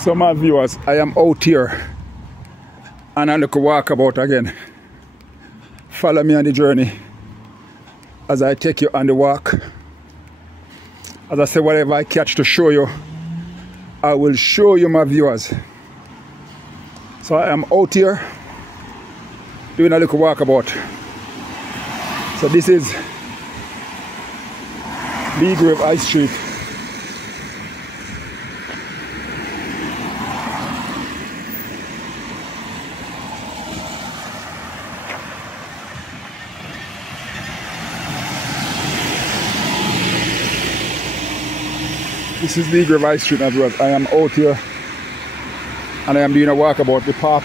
So my viewers, I am out here and I look a walkabout again. Follow me on the journey as I take you on the walk. As I say, whatever I catch to show you, I will show you, my viewers. So I am out here doing a little walkabout. So this is Lewsey High Street. This is Lewsey High Street, my viewers. I am out here and I am doing a walkabout. The park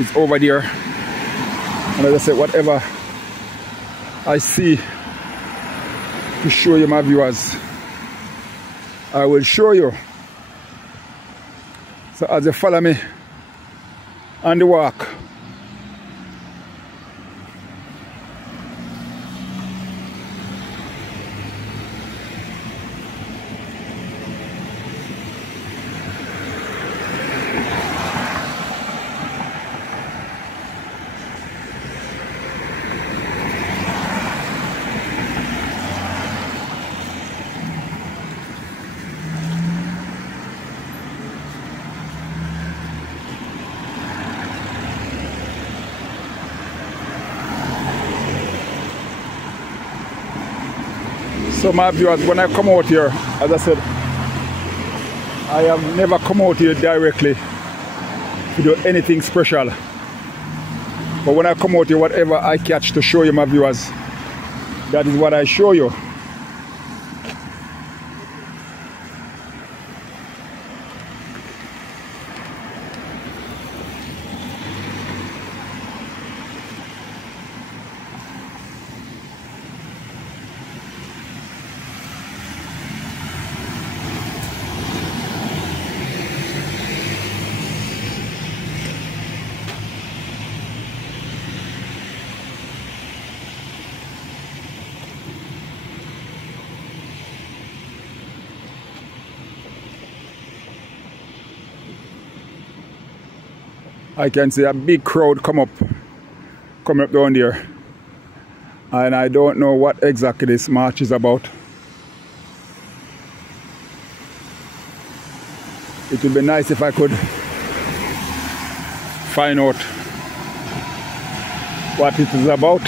is over there. And as I said, whatever I see to show you, my viewers, I will show you. So as you follow me on the walk, so my viewers, when I come out here, as I said, I have never come out here directly to do anything special. But when I come out here, whatever I catch to show you, my viewers, that is what I show you. I can see a big crowd coming up down there, and I don't know what exactly this march is about. It would be nice if I could find out what it is about.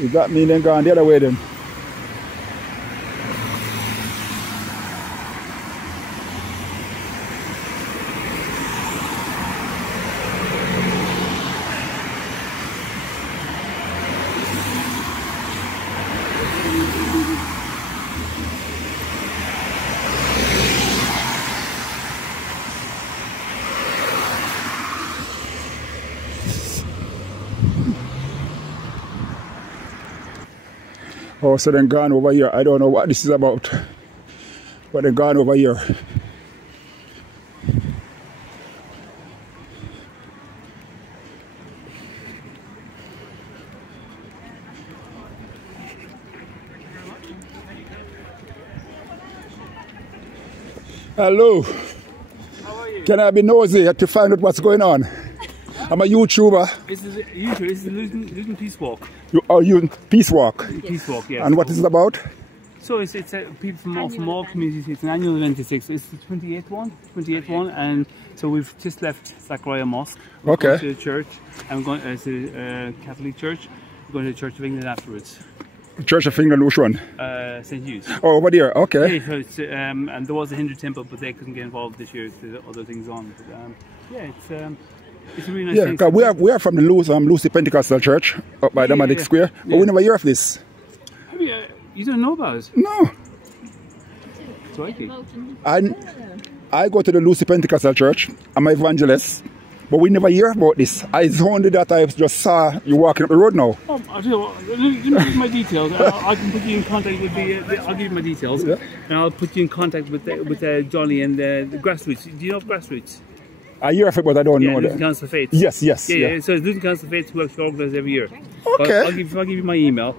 Does that mean they're going the other way then? Oh, so then gone over here. I don't know what this is about, but they're gone over here. Hello. How are you? Can I be nosy to find out what's going on? I'm a YouTuber. This is the Lewsey Peace Walk. You Peace Walk? Peace Walk, yes. And what is it about? So it's people from all communities. It's an annual event. It's the 28th one, and so we've just left Zachariah Mosque. We're going to the church, and we're going to a Catholic church. We're going to the Church of England afterwards. Church of England, which one? St. Hugh's. Oh, over there, okay. Yeah, so it's, and there was a Hindu temple, but they couldn't get involved this year. There's other things on. But, yeah, it's a really nice thing. Yeah, we are from the Lewsey Pentecostal Church up by the Magic Square, but we never hear of this. You don't know about it? No. It's righty. I go to the Lewsey Pentecostal Church. I'm an evangelist, But we never hear about this. It's only that I just saw you walking up the road now. I'll tell you what, let me give you my details. I can put you in contact with I'll give you my details. Yeah. And I'll put you in contact with Johnny and the Grassroots. Do you know Grassroots? I hear of it, but I don't know Luton that. Council of Faith. Yes. Yeah. So it's Luton Council of Faith who actually organises every year. Okay. But I'll give you my email.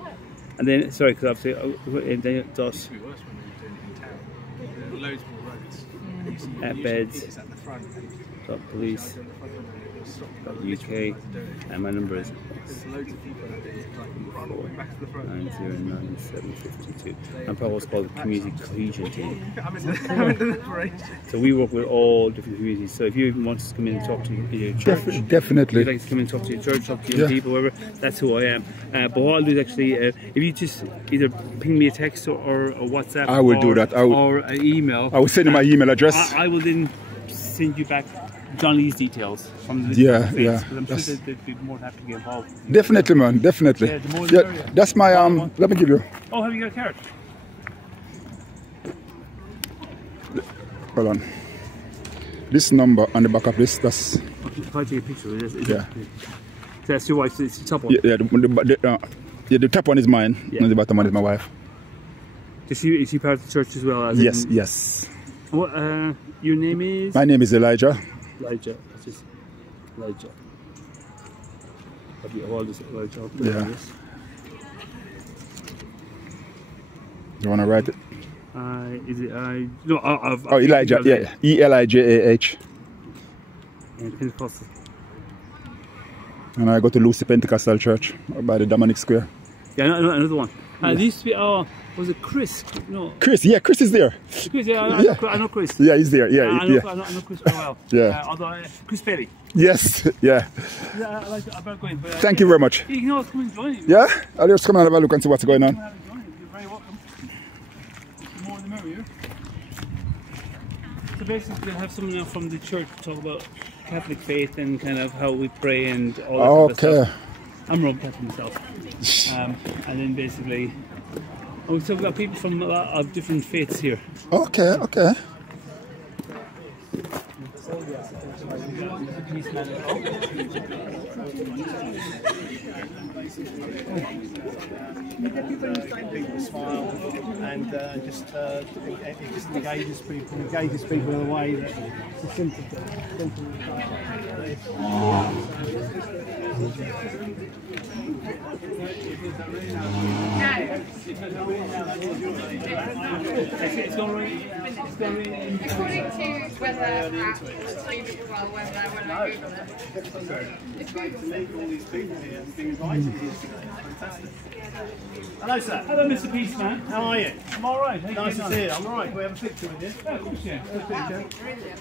And then, sorry, because obviously, and then dot at beds dot police dot UK, and my number is 9099752. I'm probably what's called the Community Cohesion Team. So we work with all different communities. So if you want us to come in and talk to your church, definitely. if you'd like to come in and talk to your church, talk to your people, whatever, that's who I am. But what I'll do is actually, if you just either ping me a text or a WhatsApp, I will do that. or an email. I will send you my email address. I will then send you back Johnny's details from the yeah. because I'm sure they'd be more than happy to get involved. Definitely, man. Definitely. Yeah, the more the merrier. That's my Let me give you. Oh, have you got a card? Hold on. This number on the back of this. That's. If I take a picture of this, Yeah. So that's your wife's. It's the top one. Yeah. The top one is mine, and the bottom one is my wife. Is she part of the church as well? Yes. Yes. What? Your name is? My name is Elijah. Elijah. That's just Elijah. Have you all this Elijah? Yeah. You want to write it? Is it? No. Oh, Elijah. Yeah. Elijah. And Pentecostal. And I go to Lewsey Pentecostal Church by the Dominic Square. Yeah, another one. There used to be. Was it Chris? No. Chris, yeah, Chris is there. Chris, yeah, I know Chris. Yeah, he's there. Yeah, I know Chris very well. Yeah. Although Chris Perry. Yes, yeah. Yeah, I like it. I better go in. But, Thank you very much. You can always come and join. Yeah, I'll just come and have a look and see what's going on. You're very welcome. The more the merrier. So basically, I have someone now from the church talk about Catholic faith and kind of how we pray and all that kind of stuff. I'm Roman Catholic myself. And then basically, we talk about people from a lot of different faiths here. Okay. People smile and just engages people in a way that it's simple. It's going According to whether Hello, sir. Hello, Mr. Peaceman. How are you? I'm all right. Nice to see you. I'm all right. Can we have a picture with you? Yeah, of course, yeah.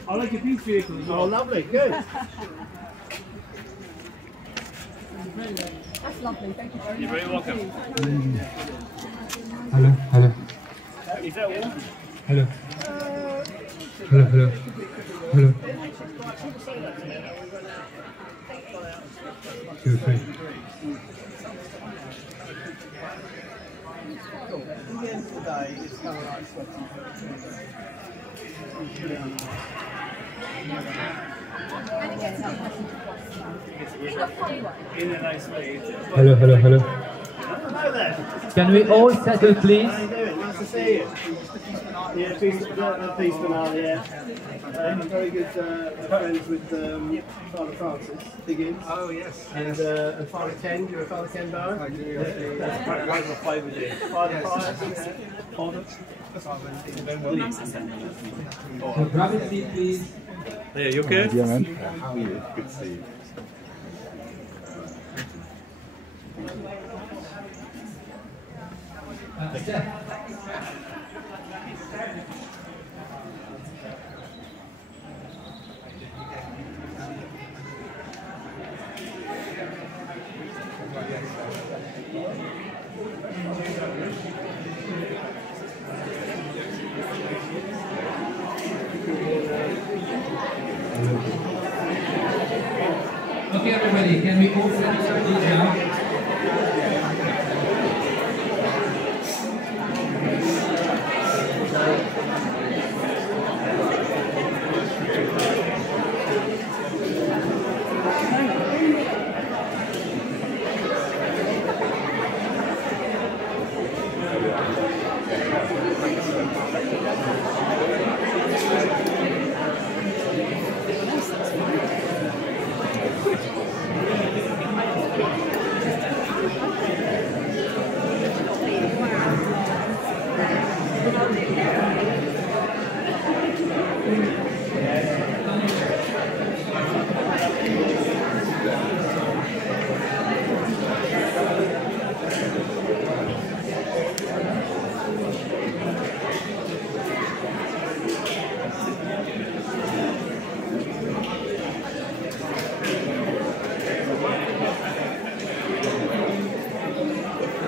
I like your peace vehicle as well. Oh, lovely. Good. that's lovely, thank you. You're very welcome. Hello. Is that one? Hello. 2, 3. In a nice way. Hello. Hello there. Can we all settle, please? How you doing? Nice to see you. Yeah, peace banana, yeah. Very good friends with Father Francis Higgins. Oh, yes. And Father Ken. You're a Father Ken Barrow? I do, yeah. That's quite my favourite day. Father Pius. Father. Grab a seat, please. Hey, you okay? Yeah, man. How are you? Good to see you. Okay, everybody, can we all settle, please now?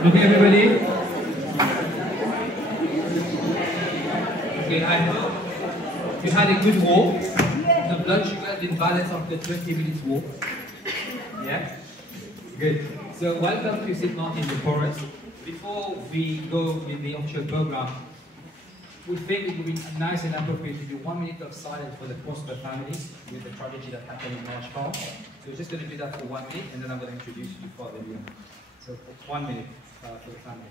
Okay, everybody. Okay, I hope you had a good walk. The blood sugar has been balanced after 20 minutes walk. Yeah? Good. So welcome to St. Martin de Porres. Before we go with the official program, we think it would be nice and appropriate to do 1 minute of silence for the Prosper families with the tragedy that happened in March Farm. So we're just going to do that for 1 minute, and then I'm going to introduce you to Father Leon. So 1 minute for the family.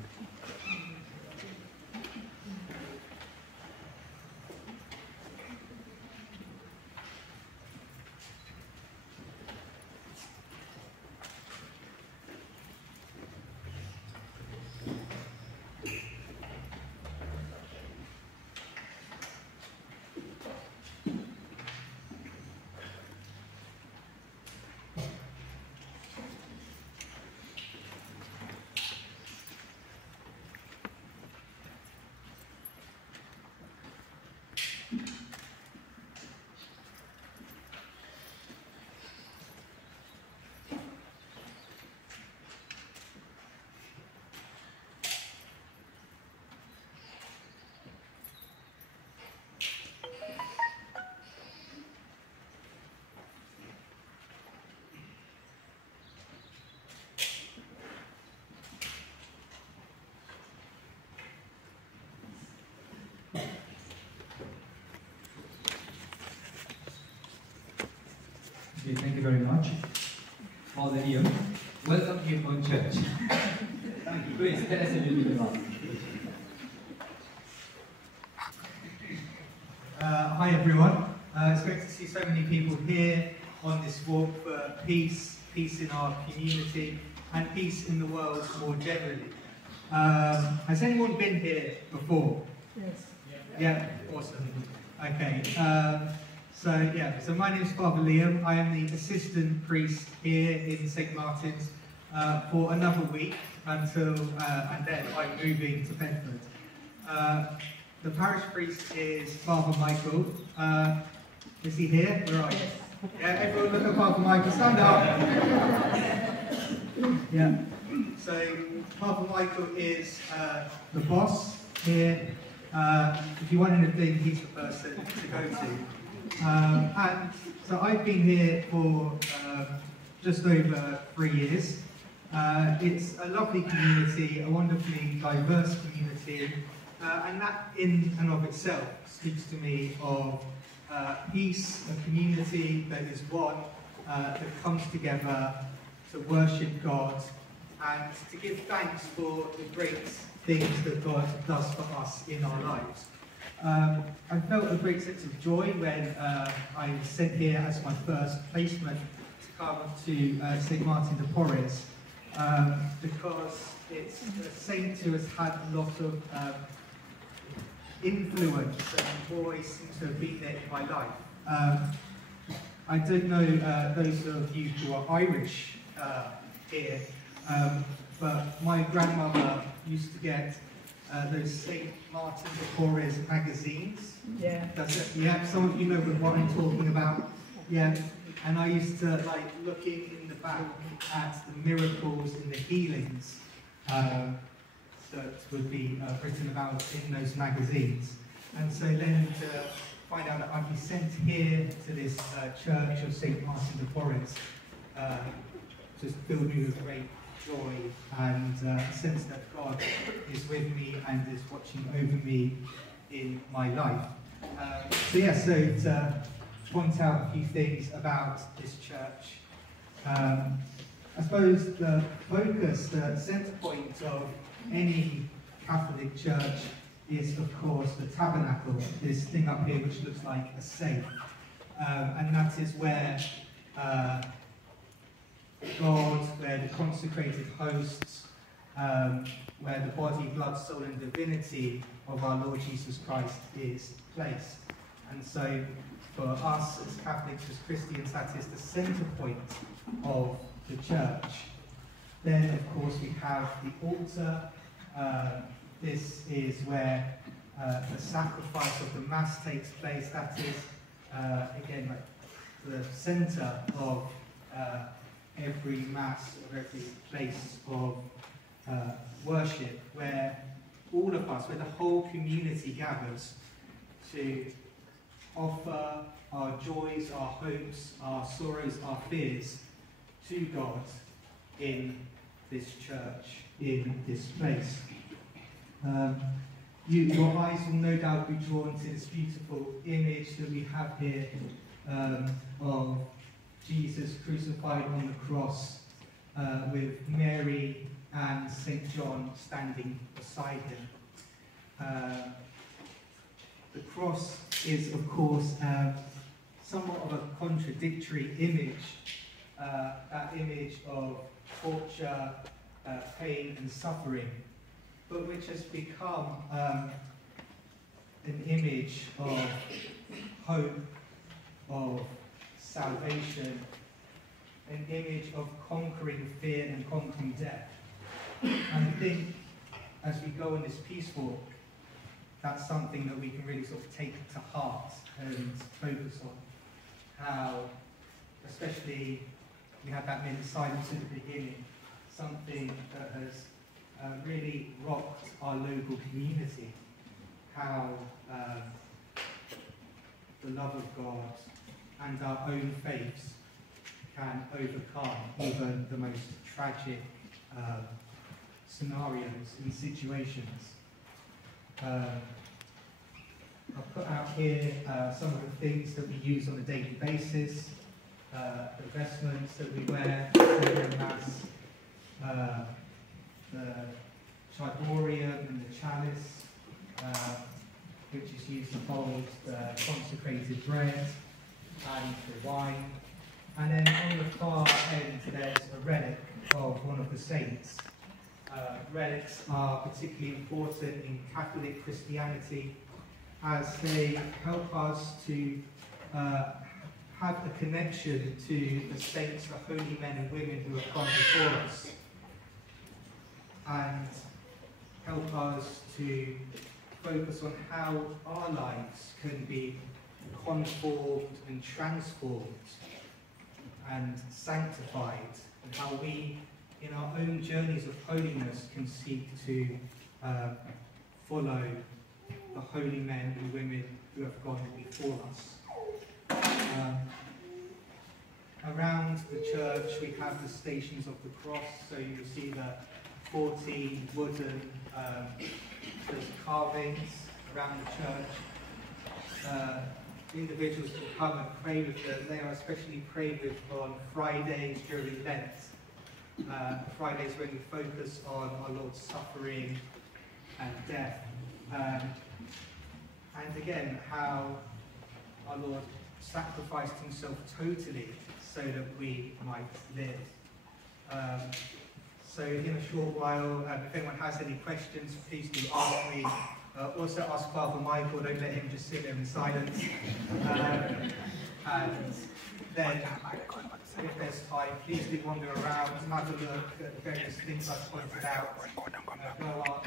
Okay, thank you very much. Father Leon, welcome to your own church. Thank you. Please tell us a little bit about it. Hi everyone. It's great to see so many people here on this walk for peace, peace in our community, and peace in the world more generally. Has anyone been here before? Yes. Yeah, awesome. Okay. So my name is Father Liam. I am the assistant priest here in St. Martin's for another week until, and then I'm moving to Bedford. The parish priest is Father Michael. Is he here? Where are you? Yeah, everyone look at Father Michael. Stand up. Yeah. So Father Michael is the boss here. If you want anything, he's the person to go to. And so I've been here for just over 3 years. It's a lovely community, a wonderfully diverse community, and that in and of itself speaks to me of peace, a community that is one, that comes together to worship God and to give thanks for the great things that God does for us in our lives. I felt a great sense of joy when I was sent here as my first placement to come to St. Martin de Porres, because it's a saint who has had a lot of influence and voice seems to have been there in my life. I don't know those of you who are Irish here, but my grandmother used to get those St. Martin de Porres magazines. Yeah. That's it. Yeah, some of you know what I'm talking about. Yeah. And I used to like looking in the back at the miracles and the healings that would be written about in those magazines. And so then to find out that I'd be sent here to this church of St. Martin de Porres just filled me with great joy and a sense that God is with me and is watching over me in my life. To point out a few things about this church. I suppose the focus, the centre point of any Catholic church is, of course, the tabernacle, this thing up here which looks like a safe. And that is where God, where the consecrated hosts, where the body, blood, soul and divinity of our Lord Jesus Christ is placed. And so for us as Catholics, as Christians, that is the centre point of the church. Then of course we have the altar. This is where the sacrifice of the Mass takes place. That is again like the centre of every Mass, or every place of worship where all of us, where the whole community gathers to offer our joys, our hopes, our sorrows, our fears to God in this church, in this place. Your eyes will no doubt be drawn to this beautiful image that we have here of Jesus crucified on the cross with Mary and St. John standing beside him. The cross is, of course, somewhat of a contradictory image, that image of torture, pain and suffering, but which has become an image of hope, of salvation, an image of conquering fear and conquering death. And I think as we go on this peace walk, that's something that we can really sort of take to heart and focus on. How, especially, we had that minute silence at the beginning, something that has really rocked our local community. How the love of God and our own faiths can overcome even the most tragic scenarios and situations. I've put out here some of the things that we use on a daily basis, the vestments that we wear during Mass, the triborium and the chalice, which is used to hold the consecrated bread and the wine. And then on the far end there's a relic of one of the saints. Relics are particularly important in Catholic Christianity as they help us to have a connection to the saints, the holy men and women who have gone before us, and help us to focus on how our lives can be conformed and transformed and sanctified, and how we, in our own journeys of holiness, can seek to follow the holy men and women who have gone before us. Around the church we have the Stations of the Cross, so you see the 14 wooden carvings around the church. Individuals can come and pray with them. They are especially prayed with on Fridays during Lent. Fridays when we focus on our Lord's suffering and death. And again, how our Lord sacrificed himself totally so that we might live. So in a short while, if anyone has any questions, please do ask me. Also ask Father Michael, don't let him just sit there in silence. And then, if there's time, please do wander around, have a look at the various things I've pointed out. Go up,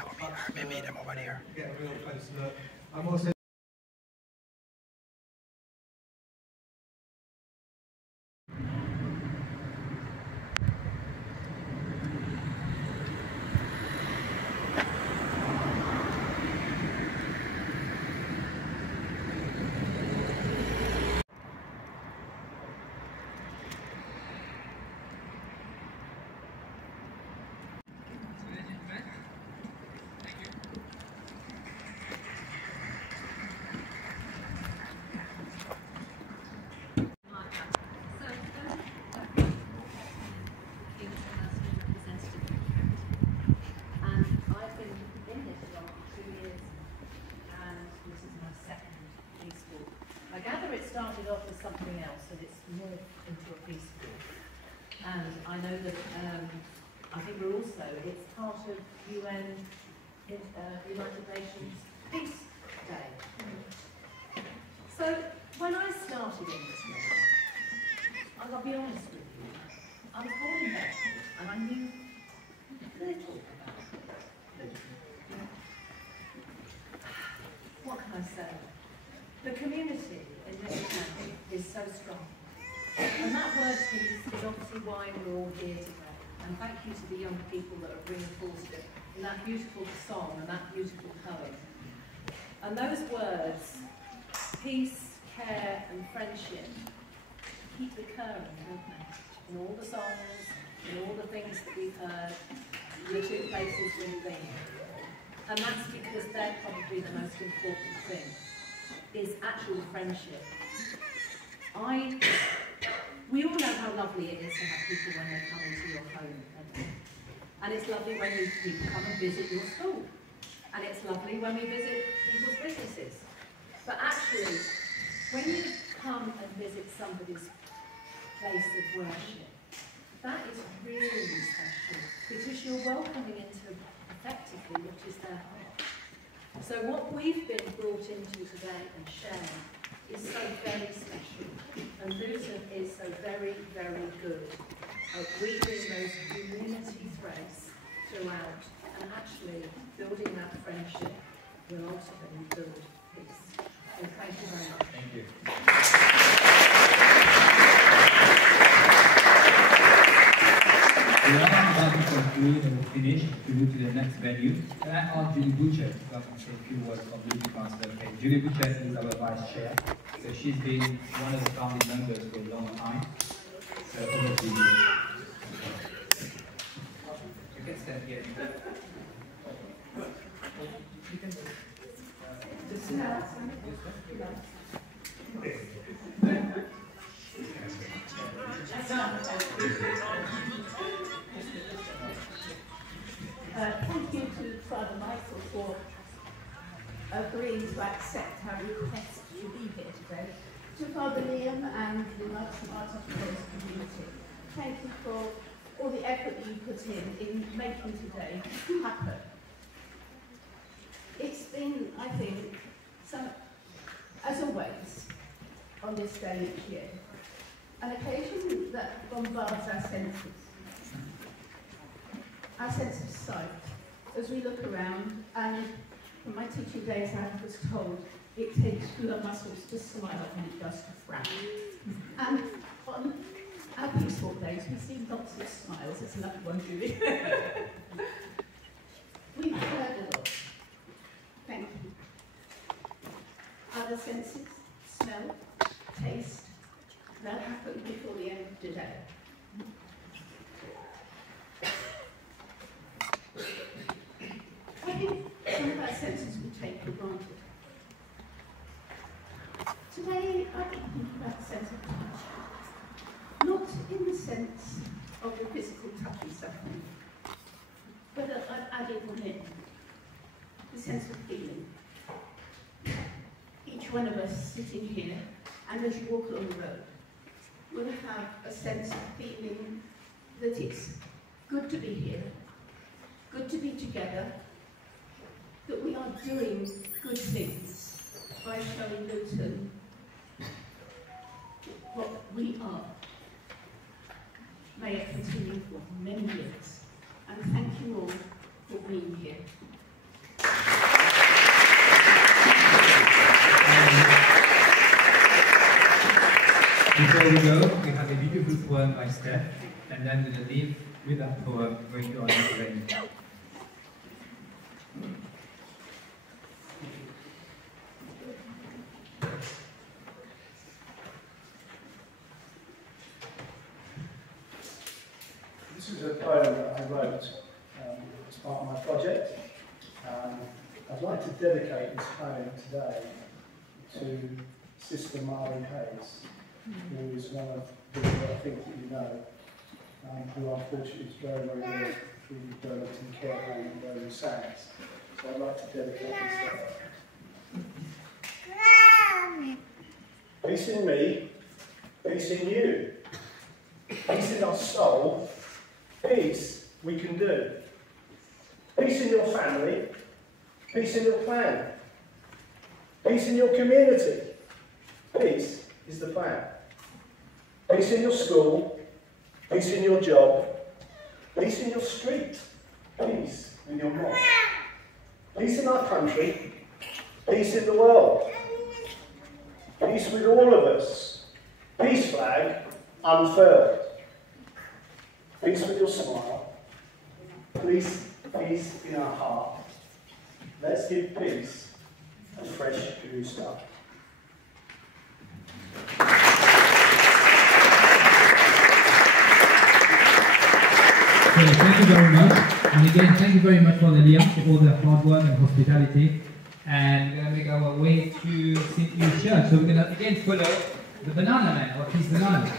get a real close look. I'm also started off as something else, and it's morphed into a peace walk. And I know that I think we're also, it's part of United Nations Peace Day. So when I started in this movement, I'll be honest with you, I was born in Bedford and I knew little about it. What can I say? The community in this town is so strong. And that word peace is obviously why we're all here today. and thank you to the young people that have reinforced it in that beautiful song and that beautiful poem. And those words, peace, care and friendship, keep recurring, don't they? In all the songs, in all the things that we've heard, the two places we've been. And that's because they're probably the most important thing, is actual friendship. We all know how lovely it is to have people when they come into your home, don't we? And it's lovely when people come and visit your school. And it's lovely when we visit people's businesses. But actually, when you come and visit somebody's place of worship, that is really special, because you're welcoming into effectively what is their heart. So what we've been brought into today and shared is so very special, and Lewsey is so very, very good at weaving those community threads throughout, and actually building that friendship will ultimately build peace. So thank you very much. Thank you. We are about to conclude and finish to move to the next venue. Can I ask Julie Butcher to come and say a few words of Lewsey Council? Okay. Julie Butcher is our vice chair, so she's been one of the founding members for a long time. So over to you. You can stand here. You can just thank you to Father Michael for agreeing to accept our request to be here today. To Father Liam and the Martin community, thank you for all the effort you put in making today happen. It's been, I think, as always, on this day each year, an occasion that bombards our senses of sight, as we look around, and from my teaching days I was told it takes fewer muscles to smile than it does to frown. And on our peaceful days we see lots of smiles. It's another one, Julie. We've heard a lot. Thank you. Other senses, smell, taste, that happened before the end of today. I think some of our senses we take for granted. Today, I think about the sense of touch. Not in the sense of the physical touchy stuff, but I've added one in. The sense of feeling. Each one of us sitting here, and as you walk along the road, will have a sense of feeling that it's good to be here, good to be together, that we are doing good things by showing Luton what we are. May it continue for many years, and thank you all for being here. Before we go, we have a beautiful poem by Steph, and then we will leave with that poem going to our next venue. This is a poem that I wrote as part of my project. I'd like to dedicate this poem today to Sister Mari Hayes, who is one of the people I think that you know, who unfortunately is very, very ill through the Burlington Care Home and Roman Sands. So I'd like to dedicate this to her. Peace in me, peace in you, peace in our soul, peace we can do. Peace in your family, peace in your clan, peace in your community. Peace is the plan. Peace in your school, peace in your job, peace in your street, peace with your mob. Peace in our country, peace in the world. Peace with all of us. Peace flag unfurled. Peace with your smile. Peace in our heart. Let's give peace a fresh new start. Okay, thank you very much. And again, thank you very much for Liam for all the hard work and hospitality. And we're going to make our way to St. Luke's Church. So we're going to again follow the banana man, or his banana.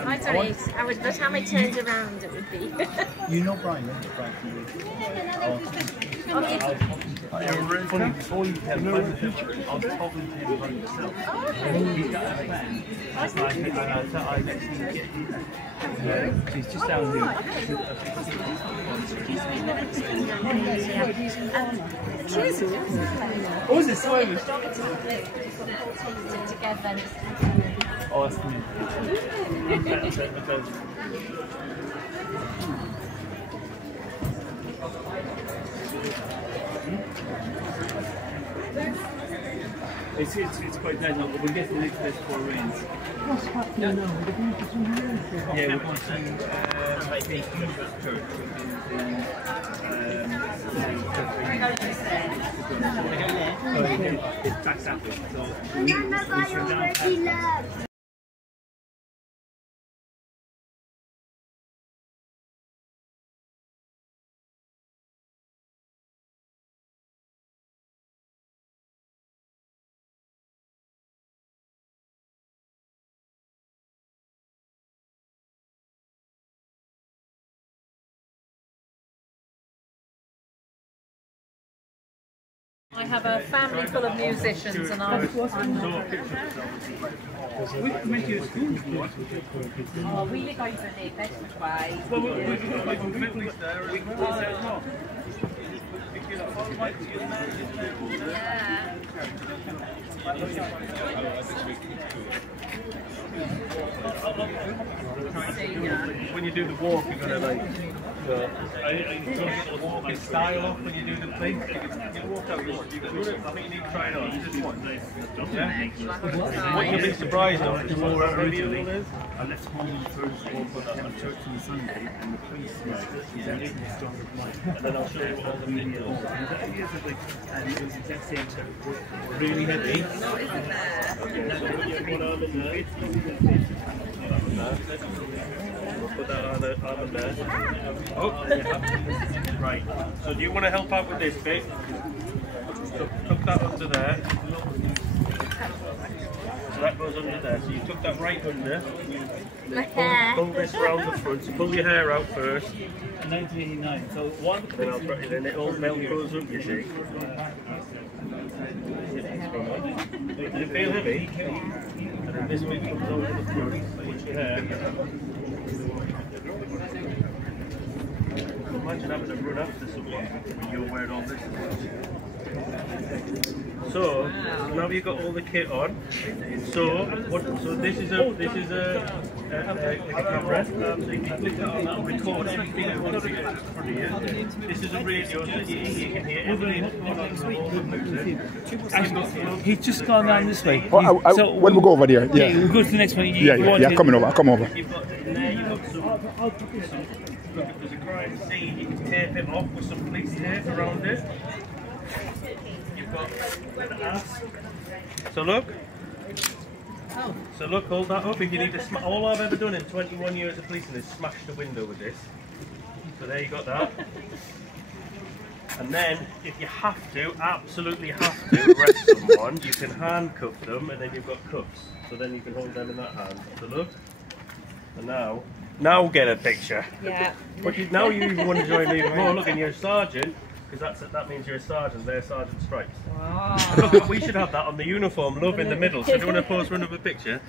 I don't eat. By the time I turned around, it would be. You know Brian, don't you? Funny, before you came, I was talking to him about himself. He's got a plan. And I mentioned he's just down here. Oh, is it so? Together. Oh, that's cool. It's quite nice now, but we'll get to the next place before it rains. Yeah, we're going to I think church. It's back that way. So I have a family full of musicians and I'm we make you a school if you want. oh, we live over near Bedford Way. Well, we've got like a middle there as well. When you do the walk, you're gonna like. I get the walking style off when you do the thing. You walk out. I think you need to try it on. Just one. Yeah. What you'll be surprised on is more originally. I left home on Thursday, but I have church on Sunday, and the priest is actually stronger than mine. And then I'll show you what all the videos. And it was the exact same time. Really heavy. No, isn't there? Put that on there. Oh, right. So do you want to help out with this bit? Tuck that under there. So that goes under there. So you took that right under. My hair. Pull this round the front. So pull your hair out first. 1989. So one. Then it all velcros up, you see. Does it feel heavy? And then this bit comes over the front. Put your hair. Imagine having to run after someone when you're wearing all this. So now you've got all the kit on. So this is a camera. So you can click that on that record everything you want to get in front of you. This is a radio so you can hear everything. He's just gone down this way. So when we go over there, yeah. We'll go to the next one. Yeah, coming over, come over. You've got some. Look, there's a crime scene. You can tape it off with some police tape around it. You've got an ass. So look. So look, hold that up. If you need to all I've ever done in 21 years of policing is smash the window with this. So there you got that. And then, if you have to, absolutely have to arrest someone, you can handcuff them, and then you've got cuffs. So then you can hold them in that hand. So look. And now get a picture. Yeah. But now you even want to join me even more. Look, and you're a sergeant, because that means you're a sergeant. They're sergeant stripes. Wow. Look, we should have that on the uniform. Love in the middle. So do you want to pose for another picture?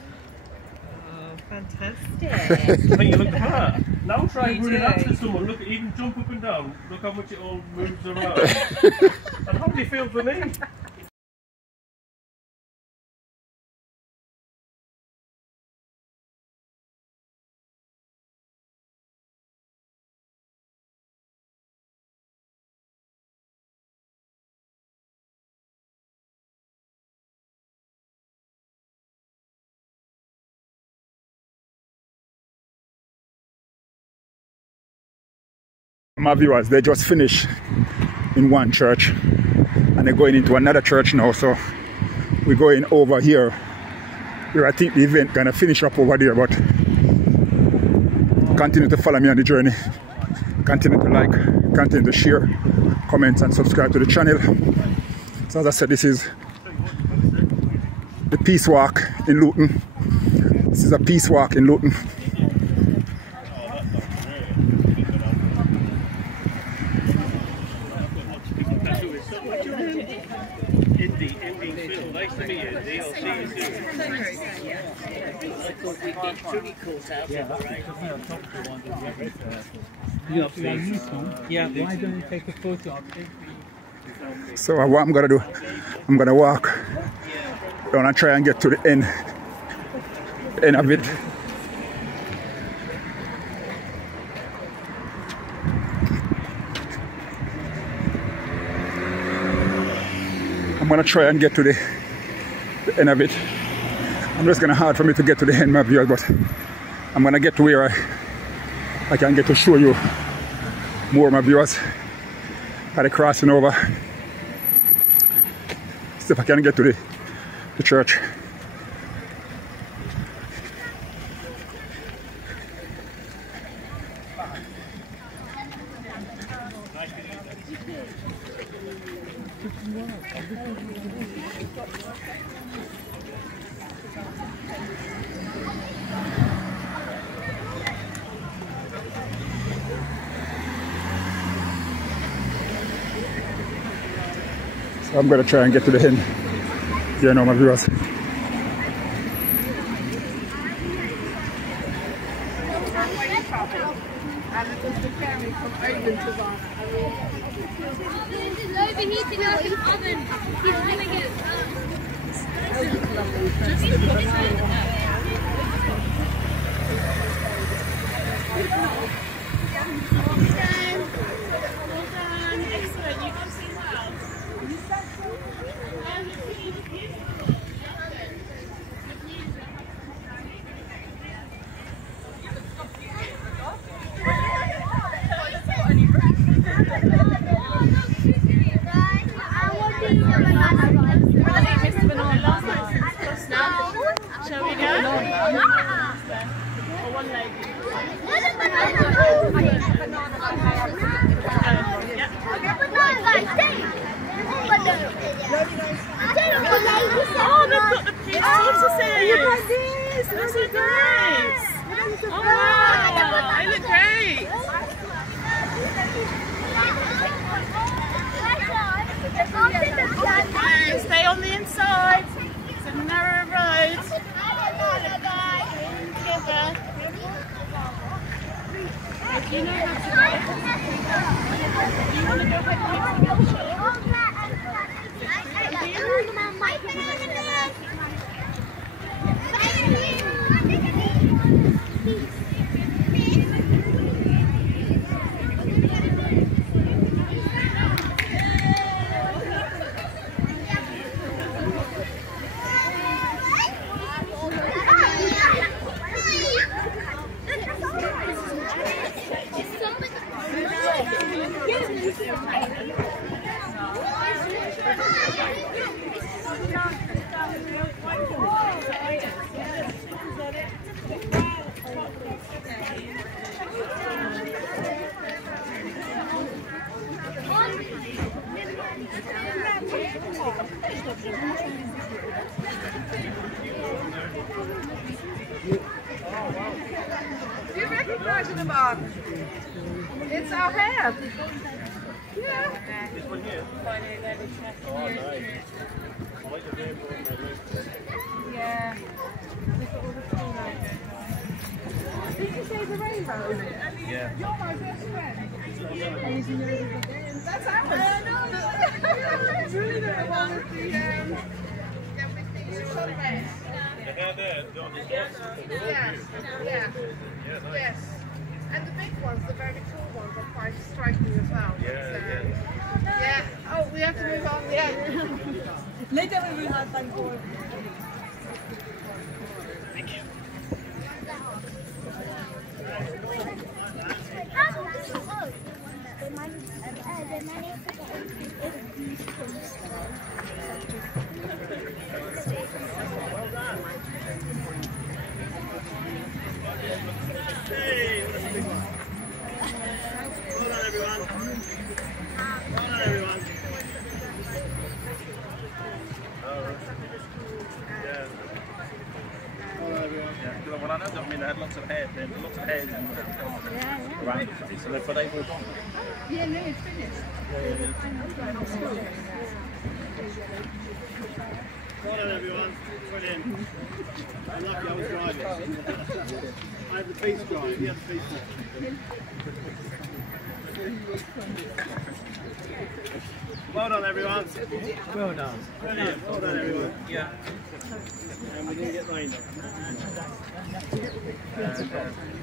Oh, fantastic. I think you look hard. Now try and run it after someone. Look, even jump up and down. Look how much it all moves around. And how do you feel for me? My viewers, they just finished in one church and they're going into another church now, so we're going over here. I think the event gonna finish up over there, but continue to follow me on the journey. Continue to like, continue to share, comment and subscribe to the channel. So as I said, this is the Peace Walk in Luton. This is a Peace Walk in Luton. Yeah, why don't you take a photo of it? So what I'm gonna do, I'm gonna walk down and try and get to the end of it. I'm gonna try and get to the end of it. I'm just gonna hard for me to get to the end, my viewers, but I'm gonna get to where I can get to show you more of my viewers at the crossing over. See if I can get to the church. So I'm going to try and get to the end here now, my viewers. Overheating like an oven. He's gonna get excellent. You can see well. Shall we go? Or one leg? Oh, they've got the cute tortoises! Those are great! Oh wow, they look great! Okay, stay on the inside. It's a narrow road. If you know how to do it, you want to go back Do you recognize the man? It's our hair. Yeah. This one here? Oh, nice. I like the rainbow. Yeah. Did you say the rainbow? Yeah. You're my best friend. That's ours. It's really the one with the sunrise. Yes. And the big ones, the very tall ones, are quite striking as well. Yeah. Oh, we have to move on. Yeah. Later we will have time for. Thank you. Well, I know that, I mean, they had lots of hair, lots of hairs around the place, so but they were gone. Yeah, no, it's finished. Well done, everyone. Brilliant. I'm lucky I was driving. I had the beast drive. You had the beast drive. Well done, everyone. Well done. Brilliant. Well done, everyone. Yeah. And we didn't get rained on.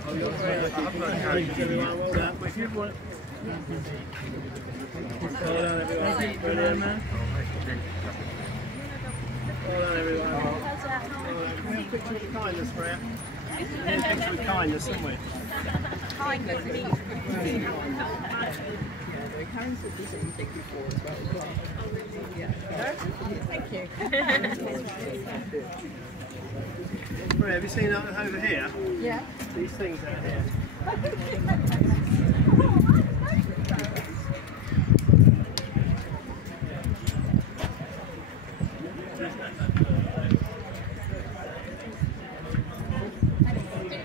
Oh, you're very lucky. Everyone, well done. If you want... Well done, everyone. Brilliant. Well done, everyone. We have a picture with kindness, Freya. We have a picture with kindness, haven't we? Kindness. Karen said this and take you forward as well. Yeah. Thank you. Freya, have you seen that over here? Yeah. These things out here.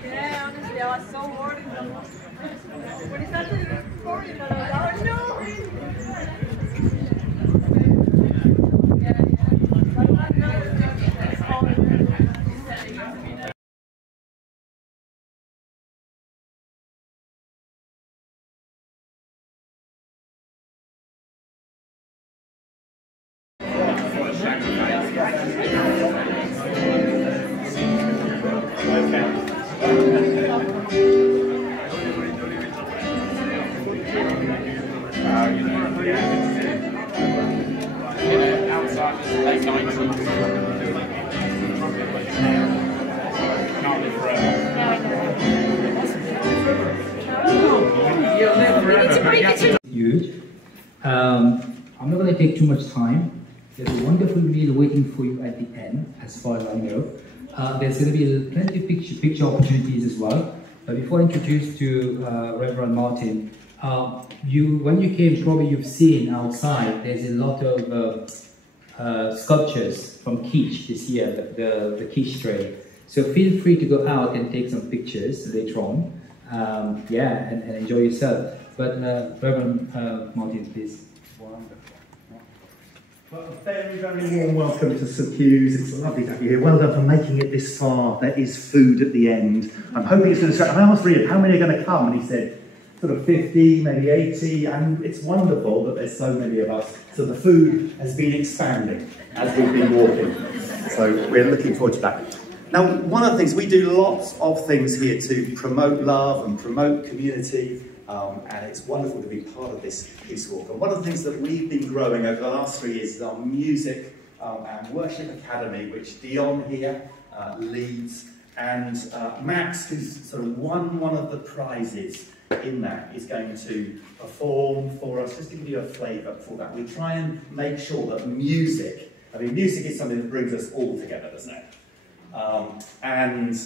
Yeah, honestly, I was so worried. When he started recording, I was like, oh no! Huge. I'm not going to take too much time. There's a wonderful meal waiting for you at the end, as far as I know. There's going to be plenty of picture opportunities as well. But before I introduce to Reverend Martin, when you came, probably you've seen outside, there's a lot of sculptures from Quiche this year, the Quiche trail. So feel free to go out and take some pictures later on. Yeah, and enjoy yourself. But Reverend Martin, please. Wonderful. Well, a very, very warm welcome to St Hugh's. It's lovely to have you here. Well done for making it this far. There is food at the end. I'm hoping it's going to... I asked Rhea, how many are going to come? And he said, sort of 50, maybe 80. And it's wonderful that there's so many of us. So the food has been expanding as we've been walking. So we're looking forward to that. Now, one of the things, we do lots of things here to promote love and promote community. And it's wonderful to be part of this Peace Walk. And one of the things that we've been growing over the last 3 years is our music and worship academy, which Dion here leads. And Max, who's sort of won one of the prizes in that, is going to perform for us. Just to give you a flavour for that, we try and make sure that music, I mean, music is something that brings us all together, doesn't it? And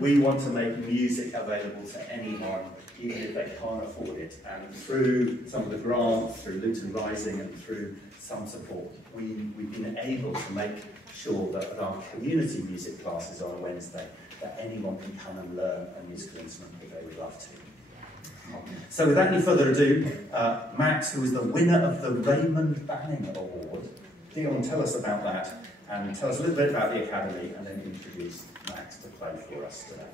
we want to make music available to anyone, even if they can't afford it. And through some of the grants, through Luton Rising and through some support, we've been able to make sure that at our community music classes on a Wednesday, that anyone can come and learn a musical instrument if they would love to. So without any further ado, Max, who is the winner of the Raymond Banning Award. Dion, tell us about that, and tell us a little bit about the Academy, and then introduce Max to play for us today.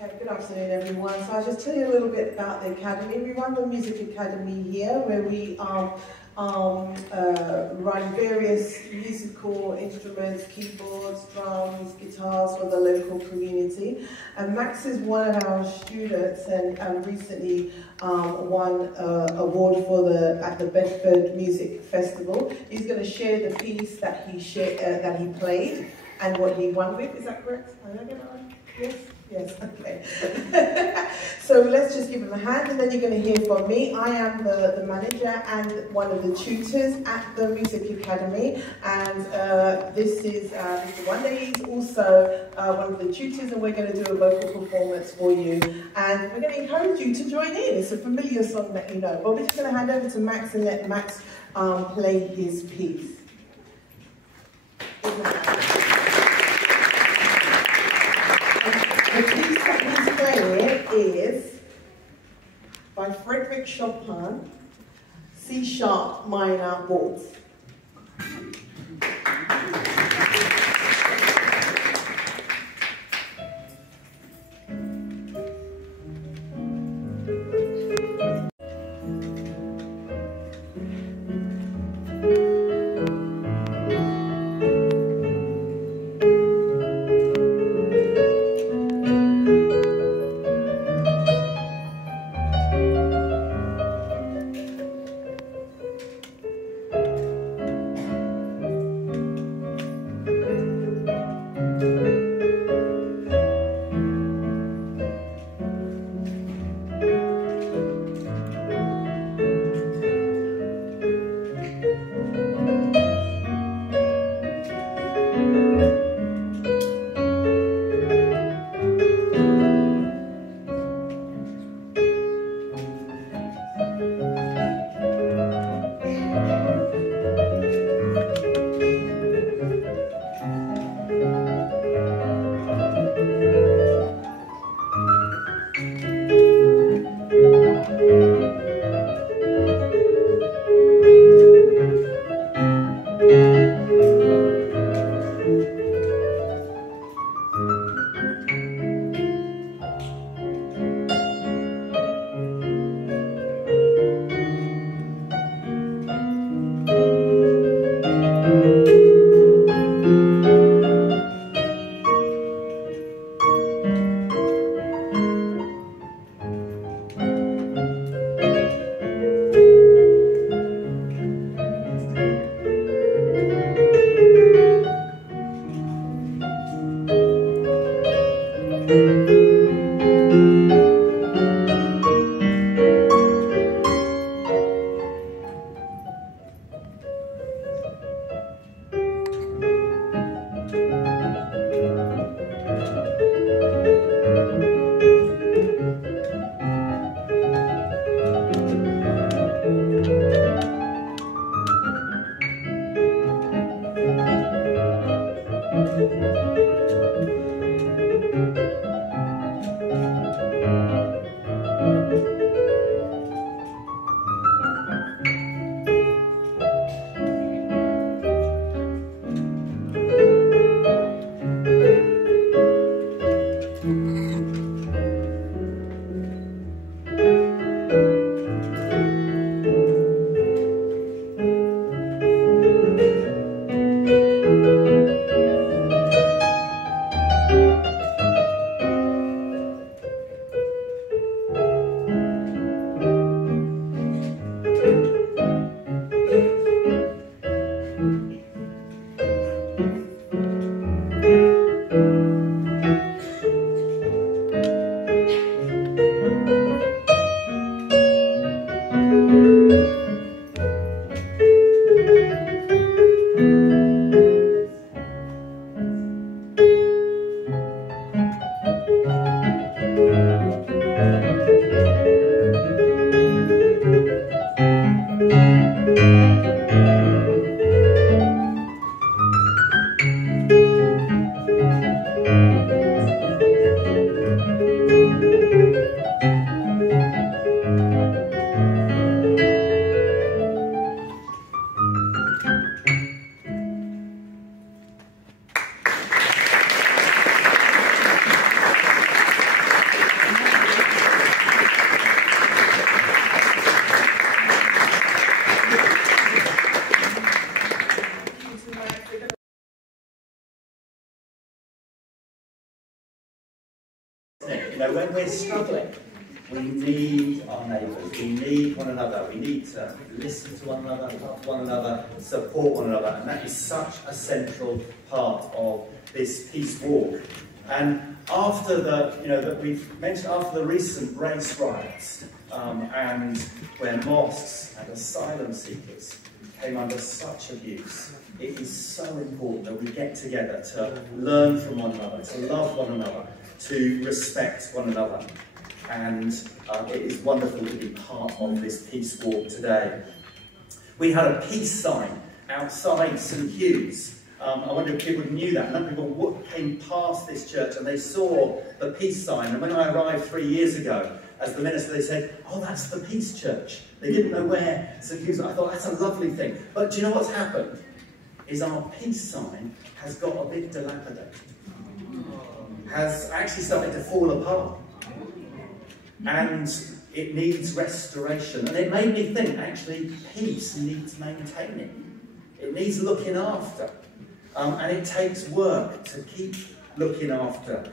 Okay, good afternoon everyone. So I'll just tell you a little bit about the Academy. We run the Music Academy here, where we run various musical instruments, keyboards, drums, guitars for the local community. And Max is one of our students, and recently won an award at the Bedford Music Festival. He's going to share the piece that he played and what he won with. Is that correct? Did I get that right? Yes. Yes, okay. So let's just give him a hand, and then you're going to hear from me. I am the manager and one of the tutors at the Music Academy, and this is Mr. Wonder. He's also one of the tutors, and we're going to do a vocal performance for you. And we're going to encourage you to join in. It's a familiar song that you know. But we're just going to hand over to Max and let Max play his piece. The piece that he's playing is by Frédéric Chopin, C-sharp minor waltz. You know, when we're struggling, we need our neighbours, we need one another, we need to listen to one another, love one another, support one another, and that is such a central part of this peace walk. And after the, that we've mentioned, after the recent race riots, and where mosques and asylum seekers came under such abuse, it is so important that we get together to learn from one another, to love one another, to respect one another. And it is wonderful to be part of this peace walk today. We had a peace sign outside St Hugh's. I wonder if people knew that. A number of people came past this church and they saw the peace sign. And when I arrived 3 years ago, as the minister, they said, oh, that's the Peace Church. They didn't know where St Hugh's was. I thought, that's a lovely thing. But do you know what's happened? Is our peace sign has got a bit dilapidated. Has actually started to fall apart. And it needs restoration. And it made me think, actually, peace needs maintaining. It needs looking after. And it takes work to keep looking after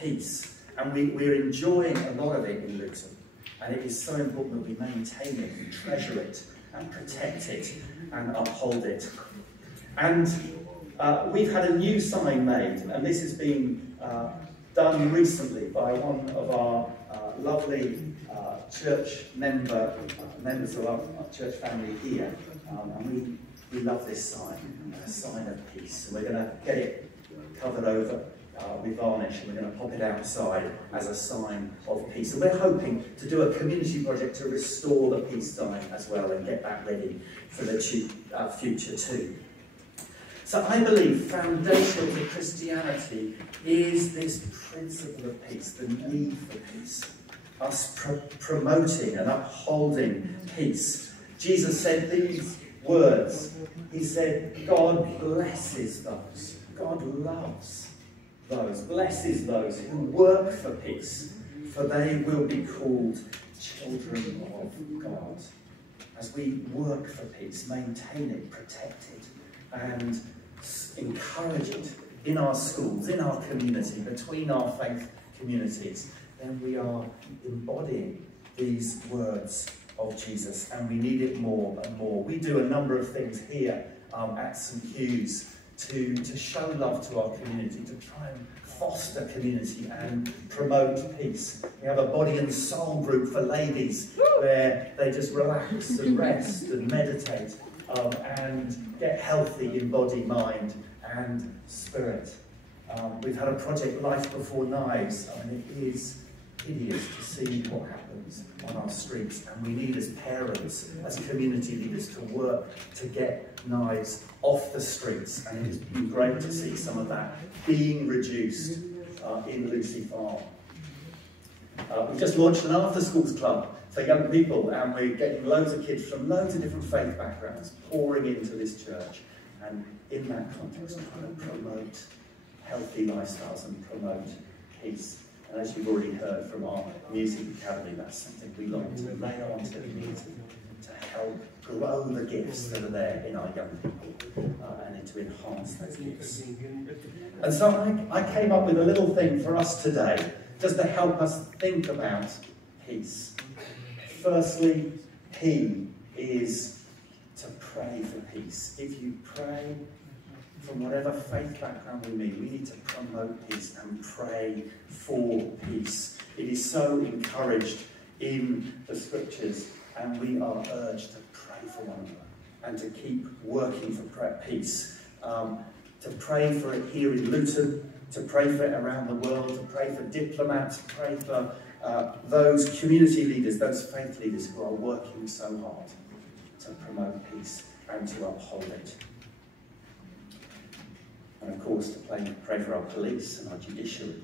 peace. And we're enjoying a lot of it in Luton. And it is so important that we maintain it, and treasure it, and protect it, and uphold it. And we've had a new sign made, and this has been done recently by one of our lovely church members of our church family here. And we love this sign, a sign of peace. And we're going to get it covered over with varnish, and we're going to pop it outside as a sign of peace. And we're hoping to do a community project to restore the peace sign as well and get that ready for the future too. So I believe foundational to Christianity is this principle of peace, the need for peace, us promoting and upholding peace. Jesus said these words. He said, God blesses those, God loves those, blesses those who work for peace, for they will be called children of God. As we work for peace, maintain it, protect it, and encourage it in our schools, in our community, between our faith communities, then we are embodying these words of Jesus, and we need it more and more. We do a number of things here at St Hugh's to show love to our community, to try and foster community and promote peace. We have a body and soul group for ladies where they just relax and rest and meditate and get healthy in body, mind and spirit. We've had a project, Life Before Knives. I mean, it is hideous to see what happens on our streets, and we need as parents, as community leaders, to work to get knives off the streets, and it has been great to see some of that being reduced in Lewsey Farm. We've just launched an after-schools club for young people, and we're getting loads of kids from loads of different faith backgrounds pouring into this church, and in that context trying to promote healthy lifestyles and promote peace. And as you've already heard from our music academy, that's something we long to lay on to the community to help grow the gifts that are there in our young people and to enhance those gifts. And so I came up with a little thing for us today, just to help us think about peace. Firstly, P is to pray for peace. If you pray from whatever faith background we need to promote peace and pray for peace. It is so encouraged in the scriptures, and we are urged to pray for one another and to keep working for peace. To pray for it here in Luton, to pray for it around the world, to pray for diplomats, to pray for those community leaders, those faith leaders who are working so hard to promote peace and to uphold it. And of course, to pray for our police and our judiciary,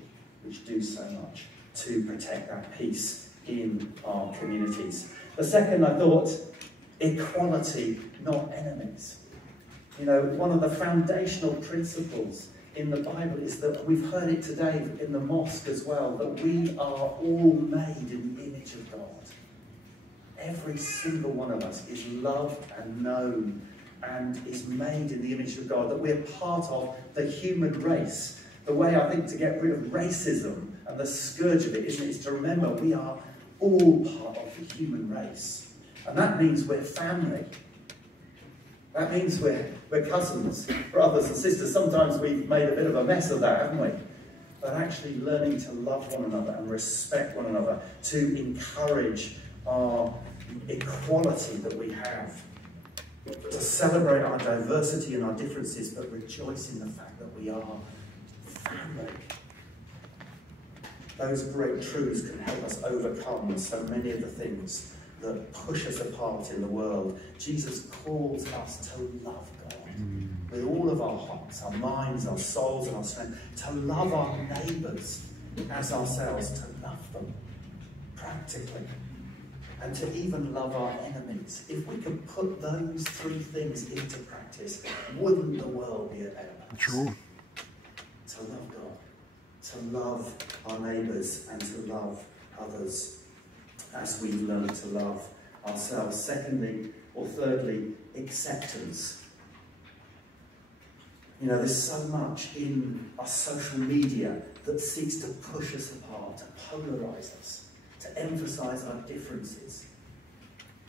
which do so much to protect that peace in our communities. The second, I thought, equality, not enemies. You know, one of the foundational principles in the Bible is that we've heard it today in the mosque as well, that we are all made in the image of God. Every single one of us is loved and known and is made in the image of God, that we're part of the human race. The way, I think, to get rid of racism and the scourge of it is to remember we are all part of the human race. And that means we're family. That means we're cousins, brothers and sisters. Sometimes we've made a bit of a mess of that, haven't we? But actually learning to love one another and respect one another, to encourage our equality that we have, to celebrate our diversity and our differences, but rejoice in the fact that we are family. Those great truths can help us overcome so many of the things that push us apart in the world. Jesus calls us to love God with all of our hearts, our minds, our souls and our strength, to love our neighbours as ourselves, to love them practically, and to even love our enemies. If we could put those three things into practice, wouldn't the world be a better place? True. To love God, to love our neighbours, and to love others as we've learned to love ourselves. Secondly, or thirdly, acceptance. You know, there's so much in our social media that seeks to push us apart, to polarise us, to emphasise our differences.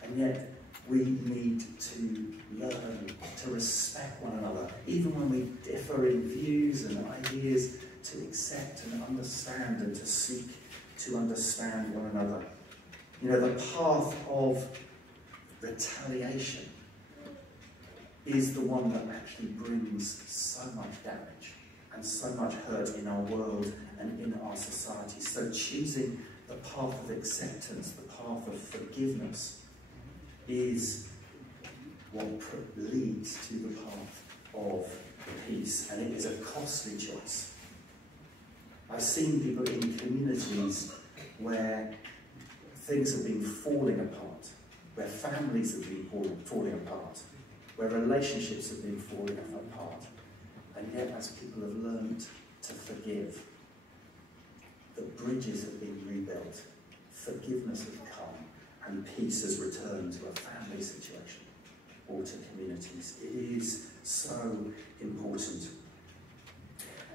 And yet, we need to learn to respect one another, even when we differ in views and ideas, to accept and understand and to seek to understand one another. You know, the path of retaliation is the one that actually brings so much damage and so much hurt in our world and in our society. So choosing the path of acceptance, the path of forgiveness, is what leads to the path of peace, and it is a costly choice. I've seen people in communities where things have been falling apart, where families have been falling apart, where relationships have been falling apart, and yet as people have learned to forgive, the bridges have been rebuilt, forgiveness has come, and peace has returned to a family situation or to communities. It is so important.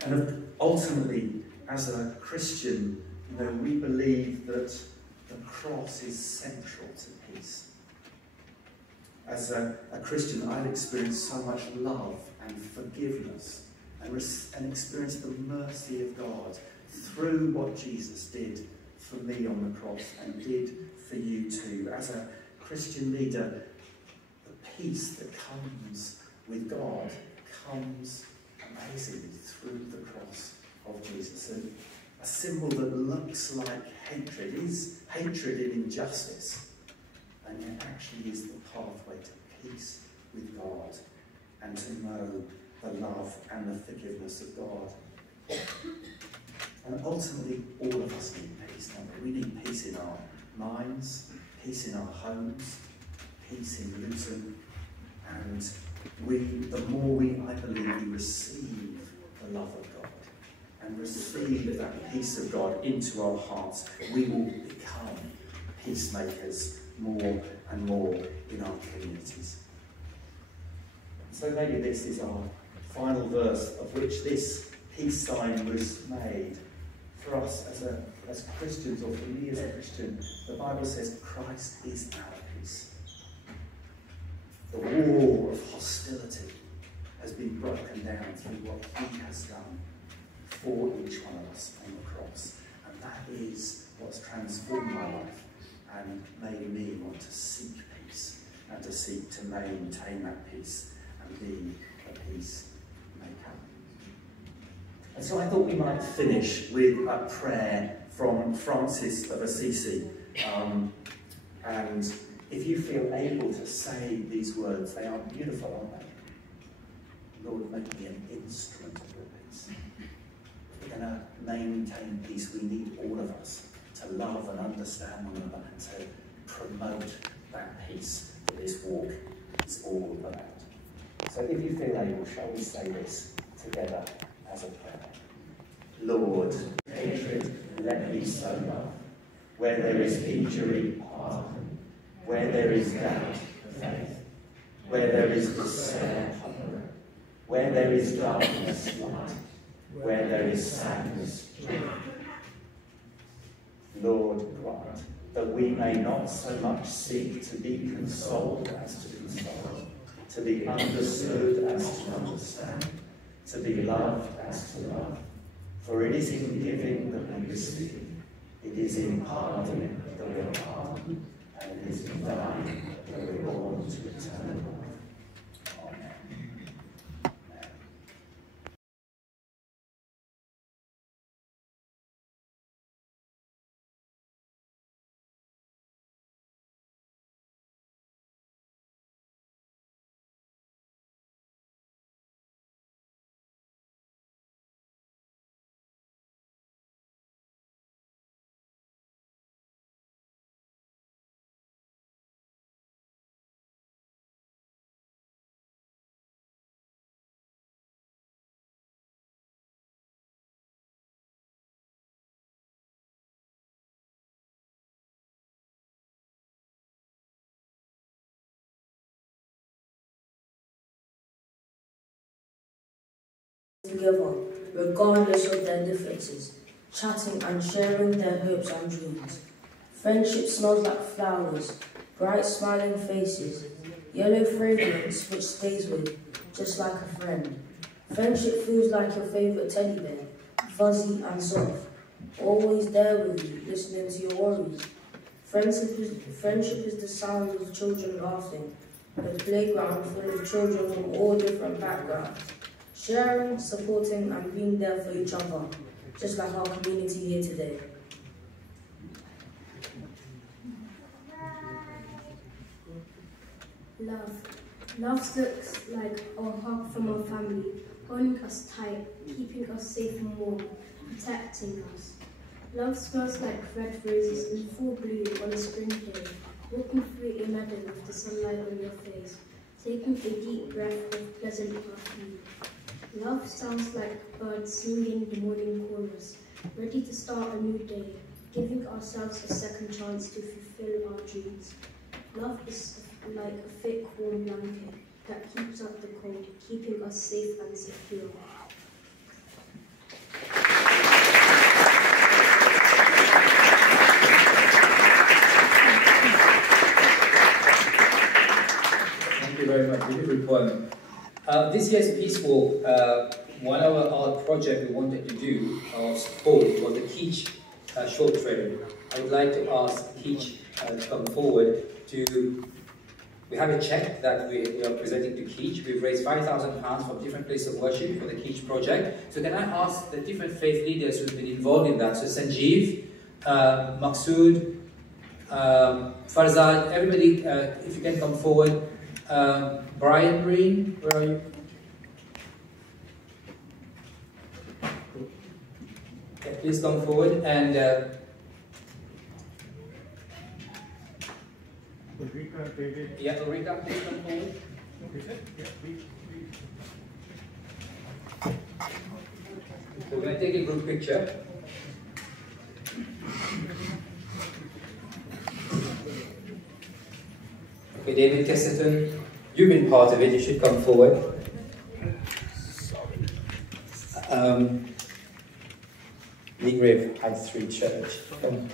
And ultimately, as a Christian, you know, we believe that the cross is central to peace. As a Christian, I've experienced so much love and forgiveness and experienced the mercy of God through what Jesus did for me on the cross and did for you too. As a Christian leader, the peace that comes with God comes amazingly through the cross of Jesus. And a symbol that looks like hatred is hatred in injustice, and yet actually is the pathway to peace with God and to know the love and the forgiveness of God. And ultimately, all of us need peace, don't we? We need peace in our minds, peace in our homes, peace in Lewsey, and the more I believe, we receive the love of God and receive that peace of God into our hearts, we will become peacemakers more and more in our communities. So maybe this is our final verse, of which this peace sign was made for us as Christians, or for me as a Christian. The Bible says Christ is our peace. The wall of hostility has been broken down through what he has done for each one of us on the cross. And that is what's transformed my life and made me want to seek peace and to seek to maintain that peace and be a peacemaker. And so I thought we might finish with a prayer from Francis of Assisi. And if you feel able to say these words, they are beautiful, aren't they? Lord, make me an instrument of your peace. If we're going to maintain peace, we need all of us to love and understand one another and to promote that peace that this walk is all about. So if you feel able, shall we say this together as a prayer? Lord, hatred, let me sow love. Where there is injury, pardon. Where there is doubt, faith. Where there is despair, hope. Where there is darkness, light. Where there is sadness, joy. Lord, grant that we may not so much seek to be consoled as to console, to to be understood as to understand, to be loved as to love. For it is in giving that we receive, it is in pardoning that we are pardoned, and it is in dying that we are born to eternal life. Amen. Together, regardless of their differences, chatting and sharing their hopes and dreams. Friendship smells like flowers, bright smiling faces, yellow fragrance which stays with, just like a friend. Friendship feels like your favourite teddy bear, fuzzy and soft, always there with you, listening to your worries. Friendship is the sound of children laughing, a playground full of children from all different backgrounds. Sharing, supporting and being there for each other, just like our community here today. Love. Love looks like a hug from our family, holding us tight, keeping us safe and warm, protecting us. Love smells like red roses in full bloom on a spring day, walking through a meadow with the sunlight on your face, taking a deep breath of pleasant perfume. Love sounds like birds singing the morning chorus, ready to start a new day, giving ourselves a second chance to fulfill our dreams. Love is like a thick, warm blanket that keeps out the cold, keeping us safe and secure. Thank you very much. Beautiful poem. This year's Peace Walk, one of our project we wanted to do, our support, was the Keach short film. I would like to ask Keach to come forward to. We have a check that we are presenting to Keach. We've raised £5,000 from different places of worship for the Keach project. So can I ask the different faith leaders who've been involved in that? So Sanjeev, Maqsood, Farzad, everybody, if you can come forward. Brian Green, where are you? Okay, please come forward and Ulrika, David. yeah, Ulrika, please come forward. Yeah, please. So we're going to take a group picture. Okay, David Kesselton, you've been part of it, you should come forward. Leagrave High Street Church. Come.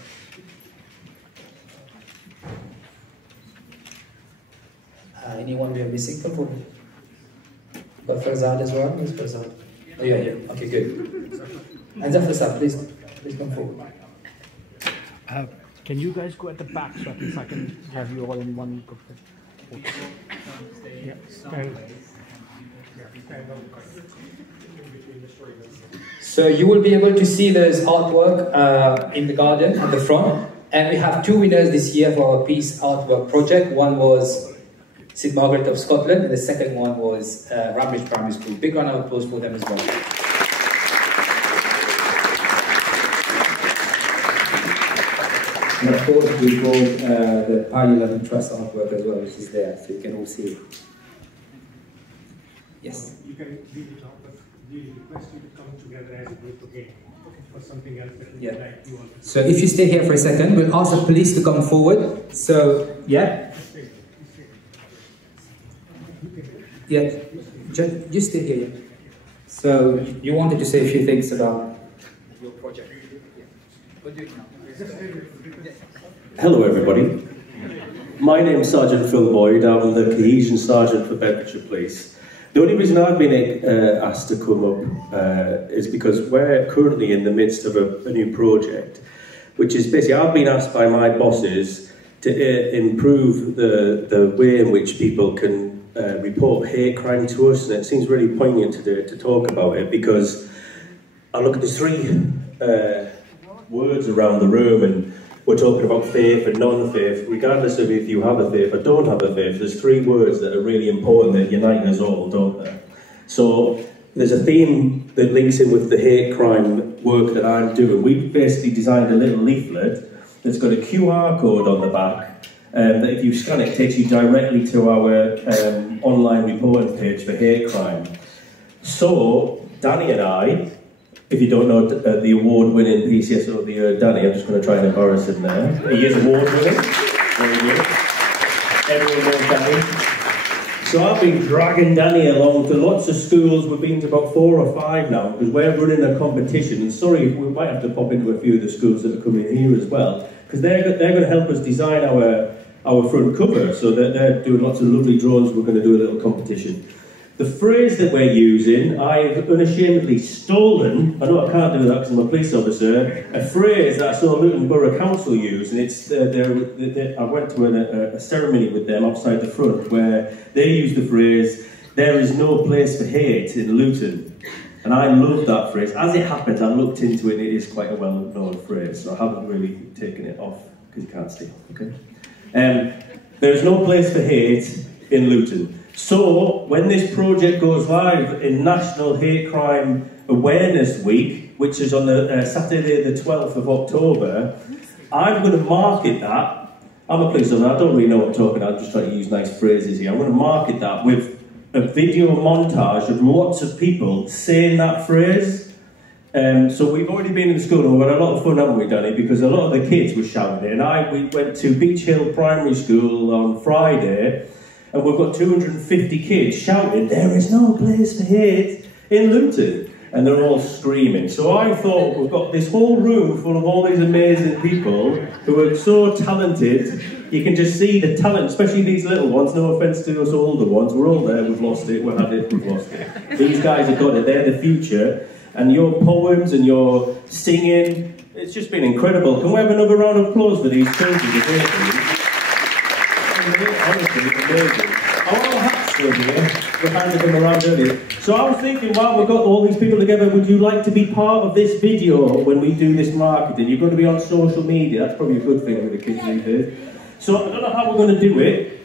Anyone we are missing? Come forward. Got Farzad as well? Where's Farzad? Oh, yeah, yeah. Okay, good. And Zafar, please come forward. Can you guys go at the back so at least I can have you all in one group? Yeah, stand. So you will be able to see there's artwork in the garden at the front, and we have two winners this year for our Peace Artwork project. One was St Margaret of Scotland, and the second one was Rambridge Primary School. Big round of applause for them as well. And of course we brought the Pi 11 Trust artwork as well, which is there, so you can all see it. Yes? You can leave it out, but we request you to come together as a group again for something else that we like you all. So if you stay here for a second, we'll ask the police to come forward. So, yeah? Yeah, just stay here. So you wanted to say a few things about your project. What do you know? Hello everybody. My name's Sergeant Phil Boyd. I'm the Cohesion Sergeant for Bedfordshire Police. The only reason I've been asked to come up is because we're currently in the midst of a new project, which is basically I've been asked by my bosses to improve the way in which people can report hate crime to us, and it seems really poignant today to talk about it because I look at the three words around the room, and we're talking about faith and non-faith. Regardless of if you have a faith or don't have a faith, there's three words that are really important that unite us all, don't there? So there's a theme that links in with the hate crime work that I'm doing. We've basically designed a little leaflet that's got a QR code on the back that if you scan it, takes you directly to our online reporting page for hate crime. So Danny and I, if you don't know the award-winning PCSO of the year, Danny, I'm just going to try and embarrass him there. He is award-winning. Very good. Everyone knows Danny. So I've been dragging Danny along to lots of schools. We've been to about 4 or 5 now because we're running a competition. And sorry, we might have to pop into a few of the schools that are coming here as well because they're going to help us design our front cover. So they're doing lots of lovely drawings. We're going to do a little competition. The phrase that we're using, I've unashamedly stolen, I know I can't do that because I'm a police officer, a phrase that I saw Luton Borough Council use, and it's, I went to a ceremony with them outside the front where they used the phrase, "There is no place for hate in Luton." And I love that phrase. As it happens, I looked into it, and it is quite a well-known phrase, so I haven't really taken it off because you can't steal, okay? There is no place for hate in Luton. So, when this project goes live in National Hate Crime Awareness Week, which is on the Saturday the 12th of October, I'm going to market that. I'm a police officer, I don't really know what I'm talking about, I'm just trying to use nice phrases here. I'm going to market that with a video montage of lots of people saying that phrase. So we've already been in school and we've had a lot of fun, haven't we, Danny? Because a lot of the kids were shouting it. And we went to Beach Hill Primary School on Friday, and we've got 250 kids shouting, "There is no place for hate in Luton." And they're all screaming. So I thought we've got this whole room full of all these amazing people who are so talented. You can just see the talent, especially these little ones. No offence to us older ones. We're all there, we've lost it, we've had it, we've lost it. These guys have got it, they're the future. And your poems and your singing, it's just been incredible. Can we have another round of applause for these children? Honestly, amazing. Our hats still here. We handed them around earlier. So I was thinking, while we've got all these people together, would you like to be part of this video when we do this marketing? You're going to be on social media. That's probably a good thing with the kids these days. So I don't know how we're going to do it.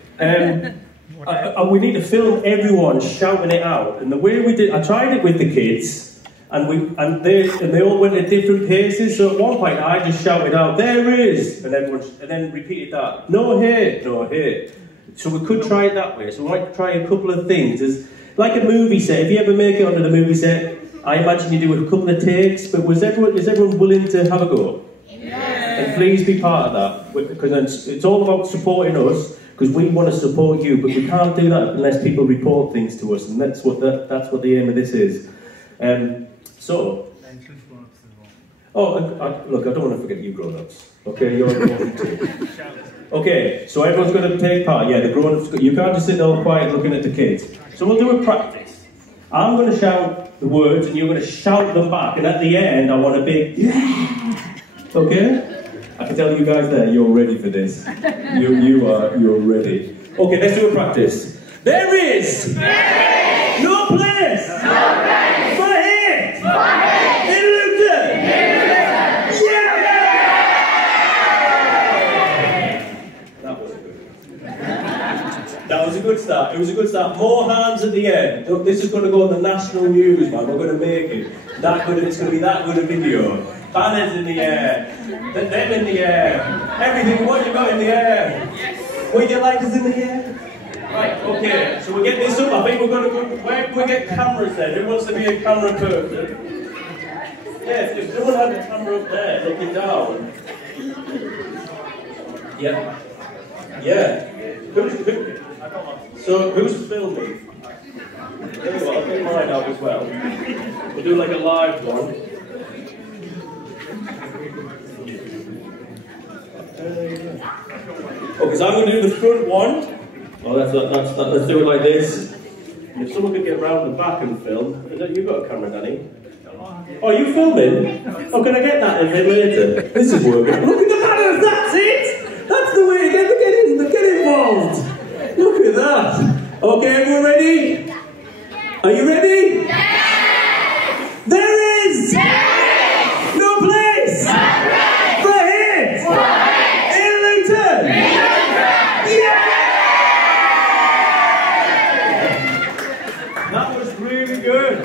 We need to film everyone shouting it out. And the way we did, I tried it with the kids. And they all went at different paces. So at one point I just shouted out, "There is," and then repeated that. "No hate, no hate." So we could try it that way. So we might try a couple of things. It's like a movie set. If you ever make it onto the movie set, I imagine you do a couple of takes. But is everyone willing to have a go? Yeah. And please be part of that, because it's all about supporting us. Because we want to support you, but we can't do that unless people report things to us, and that's what the aim of this is. Look, I don't want to forget you grown-ups. Okay, you're important too. Okay, so everyone's going to take part. Yeah, the grown-ups. You can't just sit there all quiet looking at the kids. So we'll do a practice. I'm going to shout the words, and you're going to shout them back. And at the end, I want a big yeah. Okay? I can tell you guys there, you're ready for this. You're ready. Okay, let's do a practice. There is no place for hate in Luton. That was a good start. It was a good start. More hands at the end. Look, this is going to go on the national news, man. We're going to make it. It's going to be that good a video. Banners in the air. Them in the air. Everything. What you got in the air? What your lighters in the air? Right, okay. So we'll get this up. I think we're going to go. Where can we get cameras then? Who wants to be a camera person? Yes, if someone had a camera up there looking down. Yeah. Yeah. So who's filming? Tell you what, I'll get mine out as well. We'll do like a live one. Okay, so I'm going to do the front one. Oh, let's do it like this. If someone could get round the back and film. You've got a camera, Danny. Oh, are you filming? Oh, can I get that in later? This is working. Look at the banners, that's it! That's the way to get involved! Look at that! Okay, everyone ready? Are you ready? Yes! There is! Yes! No place! For hit! In Luton! Yeah! That was really good.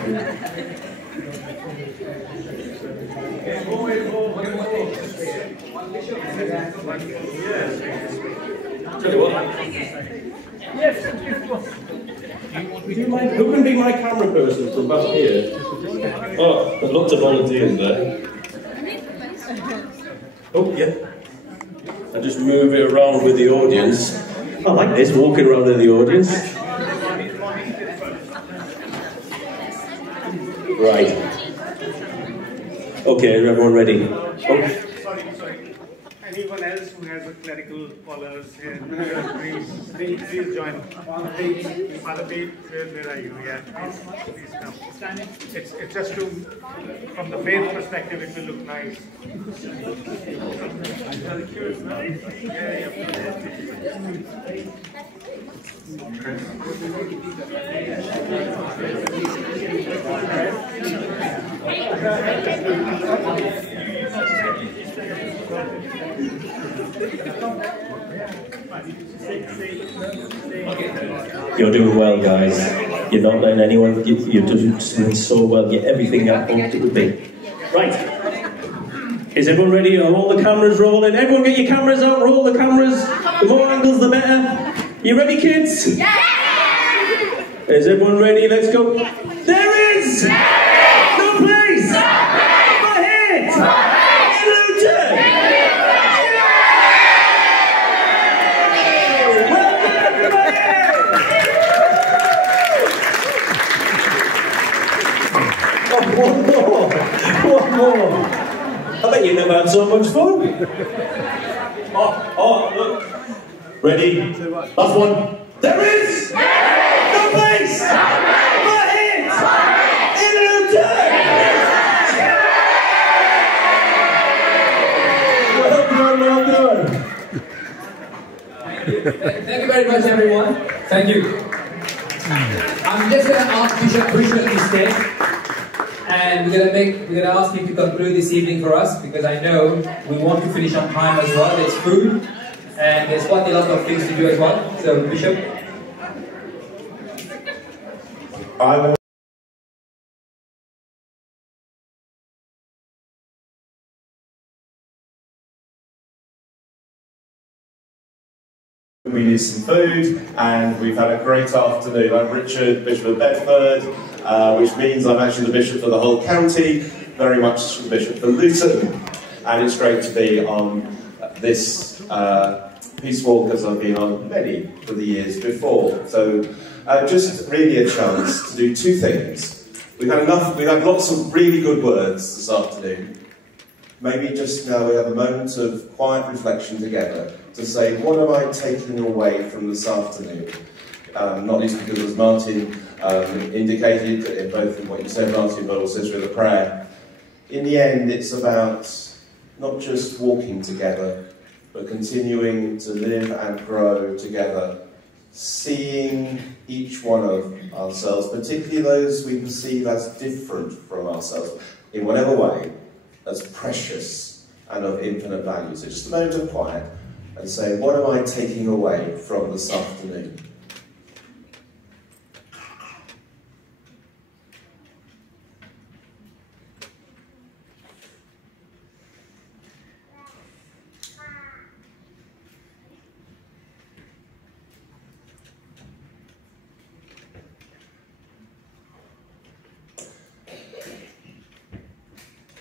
Tell you what. Do you mind? Who can be my camera person from back here? Oh, there's lots of volunteers there. Oh, yeah. And just move it around with the audience. I like this, walking around with the audience. Right. Okay, is everyone ready? Oh. Sorry. Anyone else who has a clerical collars here, please join. Father, where are you? Yeah, please come. It's just to, from the faith perspective, it will look nice. You're doing well, guys. You're not letting anyone. You're just doing so well. Get everything I hoped it would be. Right. Is everyone ready? Are all the cameras rolling? Everyone get your cameras out. Roll the cameras. The more angles, the better. You ready, kids? Yeah! Is everyone ready? Let's go. There is no place for hit in Luton. One more. I bet you've never had so much fun. Oh, look. Ready? Last one. There is no place for hit in Luton. Well done. Thank you very much, everyone. Thank you. I'm just going to ask Bishop Bishop to stay. And we're gonna ask him to conclude this evening for us, because I know we want to finish on time as well. There's food and there's quite a lot of things to do as well. So Bishop. We need some food, and we've had a great afternoon. I'm Richard, Bishop of Bedford, which means I'm actually the Bishop for the whole county, very much the Bishop for Luton. And it's great to be on this Peace Walk, as I've been on many for the years before. So just really a chance to do two things. We've had lots of really good words this afternoon. Maybe just now we have a moment of quiet reflection together to say, what am I taking away from this afternoon? Not least because, as Martin indicated, in both in what you said, Martin, but also through the prayer, in the end it's about not just walking together, but continuing to live and grow together, seeing each one of ourselves, particularly those we perceive as different from ourselves, in whatever way, as precious and of infinite value. So just a moment of quiet and say, what am I taking away from this afternoon?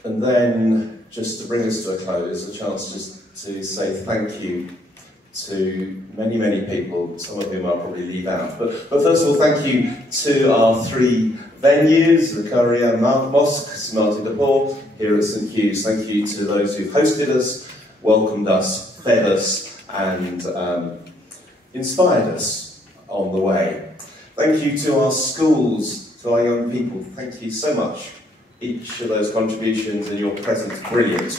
And then, just to bring us to a close, a chance just to say thank you to many, many people, some of whom I'll probably leave out. But first of all, thank you to our three venues, the Courier Mosque, St Martin de Porres, here at St Hugh's. Thank you to those who've hosted us, welcomed us, fed us, and inspired us on the way. Thank you to our schools, to our young people. Thank you so much. Each of those contributions and your presence, brilliant.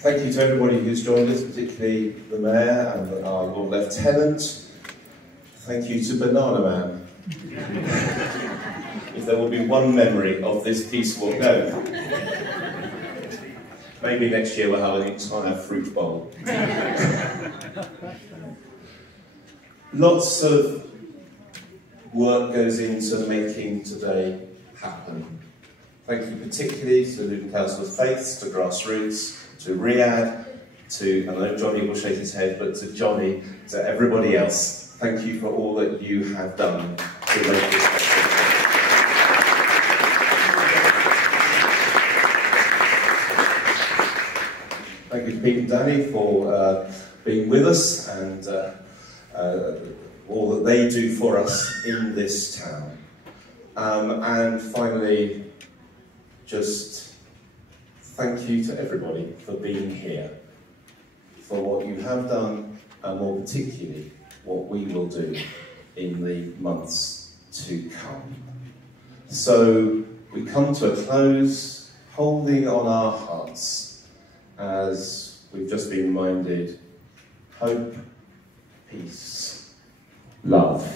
Thank you to everybody who's joined us, particularly the Mayor and our Lord Lieutenant. Thank you to Banana Man. If there will be one memory of this Peace Walk, no. Maybe next year we'll have an entire fruit bowl. Lots of work goes into making today happen. Thank you particularly to the Luton Council of Faiths, to Grassroots, to Riyadh, to, and I know Johnny will shake his head, but to Johnny, to everybody else. Thank you for all that you have done to make this possible. Thank you to Pete and Danny for being with us and all that they do for us in this town. And finally, just thank you to everybody for being here, for what you have done, and more particularly, what we will do in the months to come. So we come to a close, holding on our hearts, as we've just been reminded, hope, peace, love,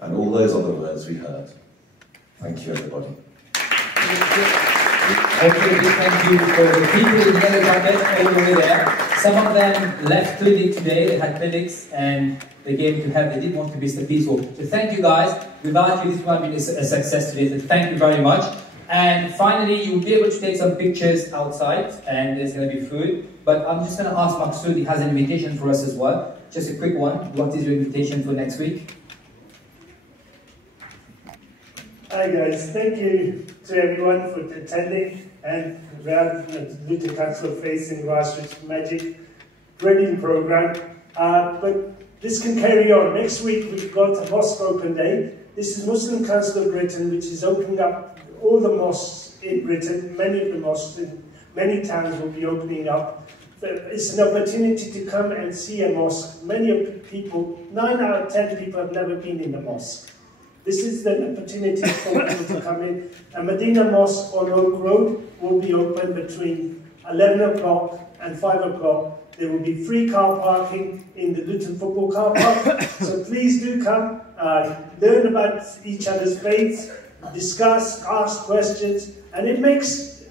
and all those other words we heard. Thank you, everybody. Okay, thank you for the people in the yellow jacket all the way there. Some of them left clinic today, they had clinics and they came to help, they didn't want to miss the Peace Walk. So thank you guys, without you this would have been a success today, so thank you very much. And finally, you'll be able to take some pictures outside and there's going to be food. But I'm just going to ask Maksud, he has an invitation for us as well. Just a quick one, what is your invitation for next week? Hi guys, thank you to everyone for attending and around the Luton Council of Faiths and Grassroots Magic. Brilliant program. But this can carry on. Next week we've got a mosque open day. This is Muslim Council of Britain, which is opening up all the mosques in Britain. Many of the mosques in many towns will be opening up. It's an opportunity to come and see a mosque. Many of the people, 9 out of 10 people have never been in a mosque. This is the opportunity for people to come in. A Medina Mosque on Oak Road will be open between 11 o'clock and 5 o'clock. There will be free car parking in the Luton Football Car Park. So please do come, learn about each other's faiths, discuss, ask questions, and it makes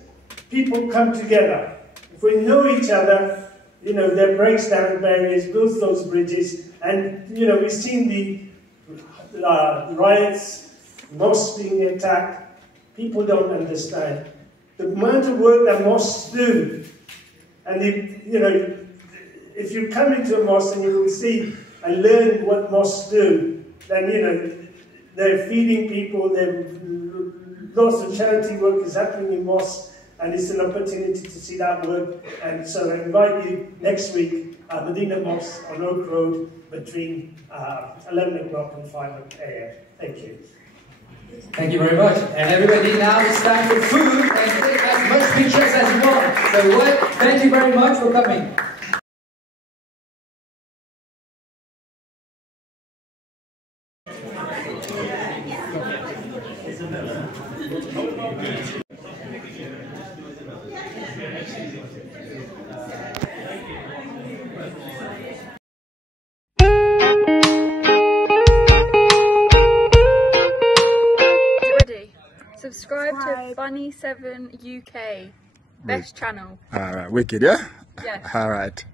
people come together. If we know each other, you know, there breaks down barriers, builds those bridges, and, you know, we've seen the riots, mosques being attacked. People don't understand the amount of work that mosques do. And if you come into a mosque and you will see and learn what mosques do, then you know they're feeding people. Lots of charity work is happening in mosques, and it's an opportunity to see that work. And so I invite you next week, Medina Mosque on Oak Road between 11 o'clock and 5 a.m. Thank you. Thank you very much. And everybody, now it's time for food and take as much pictures as you want. So thank you very much for coming. Subscribe to Bunny7 UK. Best channel. Alright, wicked, yeah? Yes. Alright.